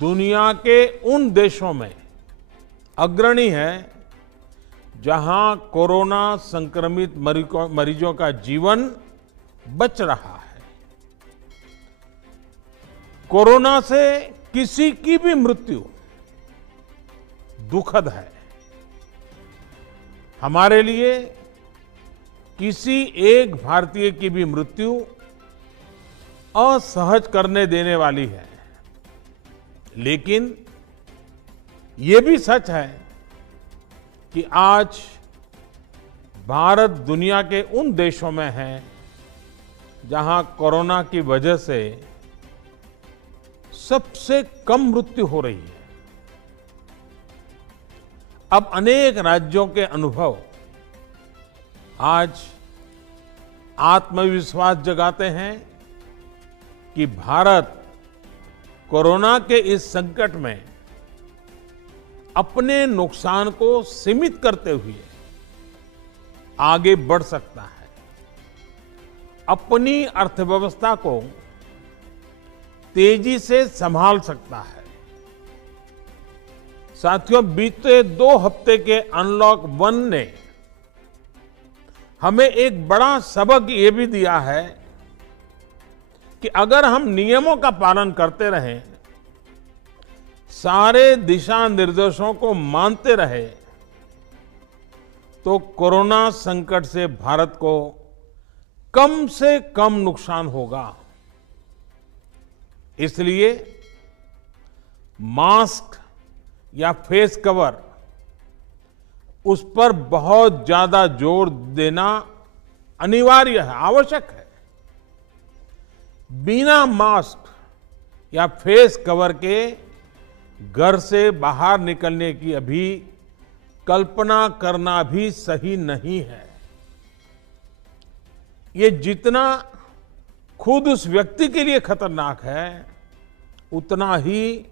दुनिया के उन देशों में अग्रणी है जहां कोरोना संक्रमित मरीजों का जीवन बच रहा है। कोरोना से किसी की भी मृत्यु दुखद है। हमारे लिए किसी एक भारतीय की भी मृत्यु असहज करने देने वाली है। लेकिन ये भी सच है कि आज भारत दुनिया के उन देशों में है जहां कोरोना की वजह से सबसे कम मृत्यु हो रही है। अब अनेक राज्यों के अनुभव आज आत्मविश्वास जगाते हैं कि भारत कोरोना के इस संकट में अपने नुकसान को सीमित करते हुए आगे बढ़ सकता है, अपनी अर्थव्यवस्था को तेजी से संभाल सकता है। साथियों, बीते 2 हफ्ते के अनलॉक 1 ने हमें एक बड़ा सबक ये भी दिया है कि अगर हम नियमों का पालन करते रहें, सारे दिशा निर्देशों को मानते रहे, तो कोरोना संकट से भारत को कम से कम नुकसान होगा। इसलिए मास्क या फेस कवर, उस पर बहुत ज्यादा जोर देना अनिवार्य है, आवश्यक है। बिना मास्क या फेस कवर के घर से बाहर निकलने की अभी कल्पना करना भी सही नहीं है। ये जितना खुद उस व्यक्ति के लिए खतरनाक है, उतना ही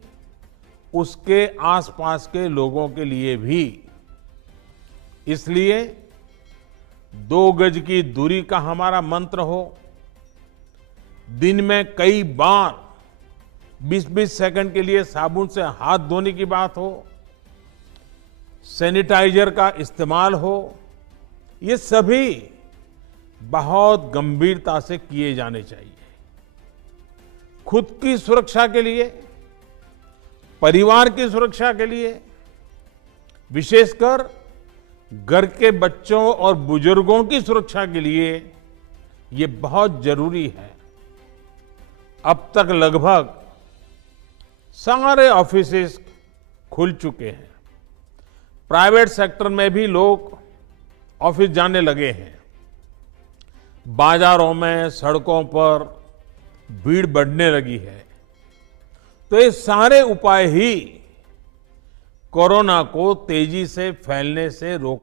उसके आसपास के लोगों के लिए भी। इसलिए 2 गज की दूरी का हमारा मंत्र हो, दिन में कई बार 20-20 सेकंड के लिए साबुन से हाथ धोने की बात हो, सैनिटाइजर का इस्तेमाल हो, ये सभी बहुत गंभीरता से किए जाने चाहिए। खुद की सुरक्षा के लिए, परिवार की सुरक्षा के लिए, विशेषकर घर के बच्चों और बुजुर्गों की सुरक्षा के लिए ये बहुत जरूरी है। अब तक लगभग सारे ऑफिसेस खुल चुके हैं। प्राइवेट सेक्टर में भी लोग ऑफिस जाने लगे हैं। बाजारों में, सड़कों पर भीड़ बढ़ने लगी है। तो ये सारे उपाय ही कोरोना को तेजी से फैलने से रोक